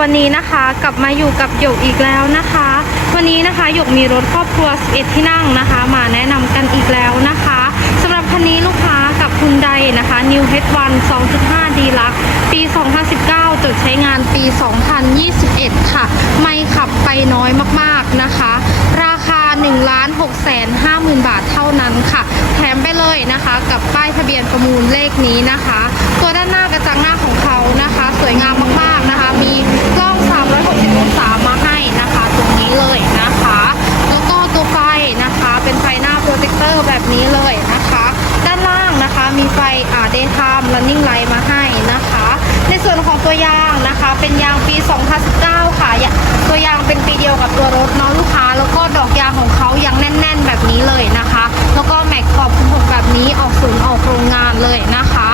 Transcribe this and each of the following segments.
วันนี้นะคะกลับมาอยู่กับหยกอีกแล้วนะคะ วันนี้นะคะหยกมีรถครอบครัว 11 ที่นั่งนะคะ มาแนะนำกันอีกแล้วนะคะสำหรับคันนี้ลูกค้ากับคุณใดนะคะ New H1 2.5 d l u x ปี 2019 จดใช้งานปี 2021 ค่ะ ไม่ขับไปน้อยมากๆนะคะ ราคา 1 6 5 0 0 0 0 บาทเท่านั้นค่ะ แถมไปเลยนะคะ กับป้ายทะเบียนประมูลเลขนี้นะคะ ตัวด้านหน้า อร์แบบนี้เลยนะคะ ด้านล่างนะคะมีไฟอ่า daytime running light มาให้นะคะ ในส่วนของตัวยางนะคะ เป็นยางปี 2019 ค่ะอย่าตัวยางเป็นปีเดียวกับตัวรถเนาะลูกค้า แล้วก็ดอกยางของเขายังแน่น ๆ แบบนี้เลยนะคะ แล้วก็แม็กขอบ16แบบนี้ออกศูนย์ออกโรงงานเลยนะคะ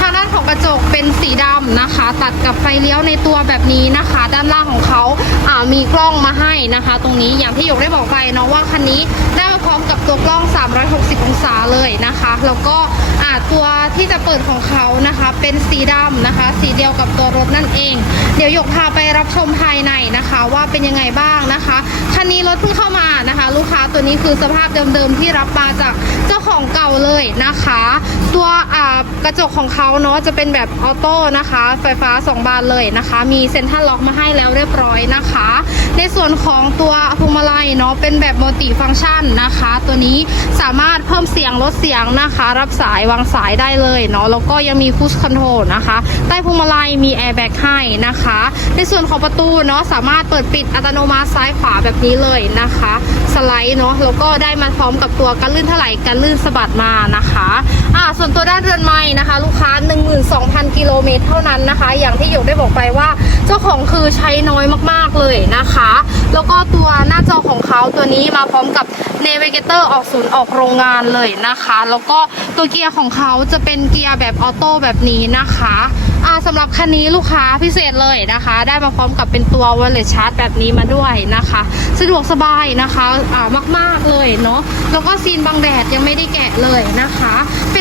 ทางด้านของกระจกเป็นสีดำนะคะ ตัดกับไฟเลี้ยวในตัวแบบนี้นะคะ ด้านล่างของเขาอ่ามีกล้องมาให้นะคะ ตรงนี้อย่างที่หยกได้บอกไปเนาะว่าคันนี้ได้ 360 องศาเลยนะคะแล้วก็อาตัวที่จะเปิดของเขานะคะ เป็นสีดำนะคะ สีเดียวกับตัวรถนั่นเอง เดี๋ยวหยกพาไปรับชมภายในนะคะ ว่าเป็นยังไงบ้างนะคะคันนี้รถเพิ่งเข้ามานะคะ ลูกค้าตัวนี้คือสภาพเดิมๆที่รับมาจากเจ้าของเก่าเลยนะคะ ตัวกระจกของเขาเนาะจะเป็นแบบออโต้นะคะ ไฟฟ้า 2 บานเลยนะคะ มีเซ็นทรัลล็อกมาให้แล้วเรียบร้อยนะคะ ในส่วนของตัวพวงมาลัยเนาะเป็นแบบมัลติฟังก์ชันนะคะ ตัวนี้สามารถเพิ่มเสียงลดเสียงนะคะ รับสายวางสายได้เลยเนาะแล้วก็ยังมีคูชคอนโทรลนะคะใต้พวงมาลัยมีแอร์แบ็กให้นะคะ ในส่วนของประตูเนาะสามารถเปิดปิดอัตโนมัติซ้ายขวาแบบนี้เลยนะคะ สไลด์เนาะแล้วก็ได้มาพร้อมกับตัวกันลื่นถลายกันลื่นสะบัดมานะคะอ่าส่วนตัวด้านเรือนไม้นะคะ ลูกค้า 12,000 กิโลเมตรเท่านั้นนะคะ อย่างที่หยกได้บอกไปว่า เจ้าของคือใช้น้อยมากๆเลยนะคะ แล้วก็ตัวหน้าจอของเขาตัวนี้มาพร้อมกับ Navigator ออกศูนย์ออกโรงงานเลยยนะคะ แล้วก็ตัวเกียร์ของเขาจะเป็นเกียร์แบบออโต้แบบนี้นะคะอ่าสำหรับคันนี้ลูกค้าพิเศษเลยนะคะ ได้มาพร้อมกับเป็นตัว Wireless Charge แบบนี้มาด้วยนะคะ สะดวกสบายนะคะอ่ามาก ๆเลยเนาะแล้วก็ซีนบังแดดยังไม่ได้แกะเลยนะคะเ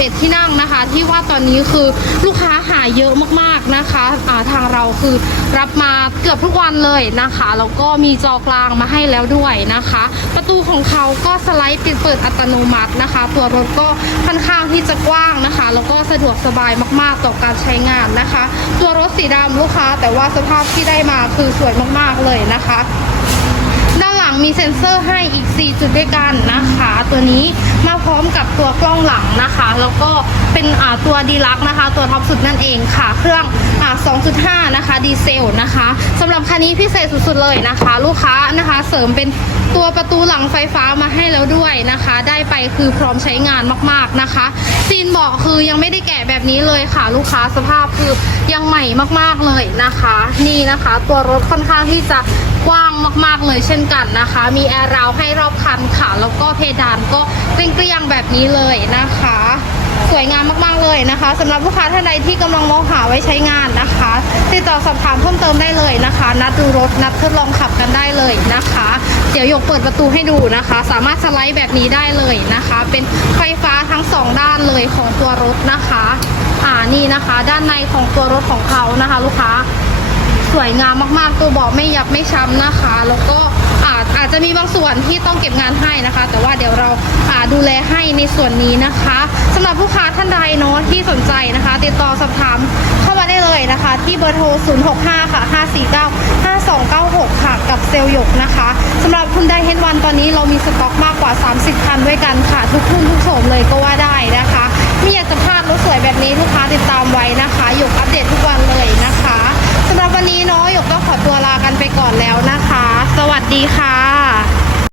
11ที่นั่งนะคะ ที่ว่าตอนนี้คือลูกค้าหายเยอะมากๆนะคะอ่าทางเราคือรับมาเกือบทุกวันเลยนะคะแล้วก็มีจอกลางมาให้แล้วด้วยนะคะ ประตูของเขาก็สไลด์ปิดเปิดอัตโนมัตินะคะ ตัวรถก็ค่อนข้างที่จะกว้างนะคะ แล้วก็สะดวกสบายมากๆต่อการใช้งานนะคะ ตัวรถสีดำลูกค้า แต่ว่าสภาพที่ได้มาคือสวยมากๆเลยนะคะด้านหลังมีเซ็นเซอร์ให้อีก 4 จุดด้วยกันนะคะ ตัวนี้มาพร้อม ตัวกล้องหลังนะคะ แล้วก็เป็นตัวดีลักนะคะ ตัวท็อปสุดนั่นเองค่ะ เครื่องอ2.5 นะคะ ดีเซลนะคะสำหรับคันนี้พิเศษสุดๆเลยนะคะ ลูกค้านะคะ เสริมเป็นตัวประตูหลังไฟฟ้ามาให้แล้วด้วยนะคะ ได้ไปคือพร้อมใช้งานมากๆนะคะ ซีนเบาะคือยังไม่ได้แกะแบบนี้เลยค่ะ ลูกค้าสภาพคือยังใหม่มากๆเลยนะคะ นี่นะคะ ตัวรถค่อนข้างที่จะกว้างมากๆเลยเช่นกันนะคะ มีแอร์ราวให้รอบคันค่ะ แล้วก็เพดานก็ เกลี้ยงแบบนี้เลยนะคะ สวยงามมากๆเลยนะคะสำหรับลูกค้าท่านใดที่กำลังมองหาไว้ใช้งานนะคะติดต่อสอบถามเพิ่มเติมได้เลยนะคะ นัดดูรถนัดทดลองขับกันได้เลยนะคะ เดี๋ยวหยกเปิดประตูให้ดูนะคะ สามารถสไลด์แบบนี้ได้เลยนะคะ เป็นไฟฟ้าทั้งสองด้านเลยของตัวรถนะคะอ่านี่นะคะ ด้านในของตัวรถของเขานะคะ ลูกค้าสวยงามมากๆ ตัวเบาะไม่ยับไม่ช้ำนะคะ แล้วก็อาจอาจจะมีบางส่วนที่ต้องเก็บงานให้นะคะ แต่ว่าเดี๋ยวเรา ดูแลให้ในส่วนนี้นะคะสำหรับผู้ค้าท่านใดเนาะที่สนใจนะคะ ติดต่อสอบถามเข้ามาได้เลยนะคะ ที่เบอร์โทร 065 ค่ะ 549 5296 ค่ะ กับเซลล์หยกนะคะสำหรับคุณไดเฮดวันตอนนี้เรามีสต็อกมากกว่า 30 คันด้วยกันค่ะ ทุกรุ่นทุกโฉมเลยก็ว่าได้นะคะไม่อยากจะพลาดรถสวยแบบ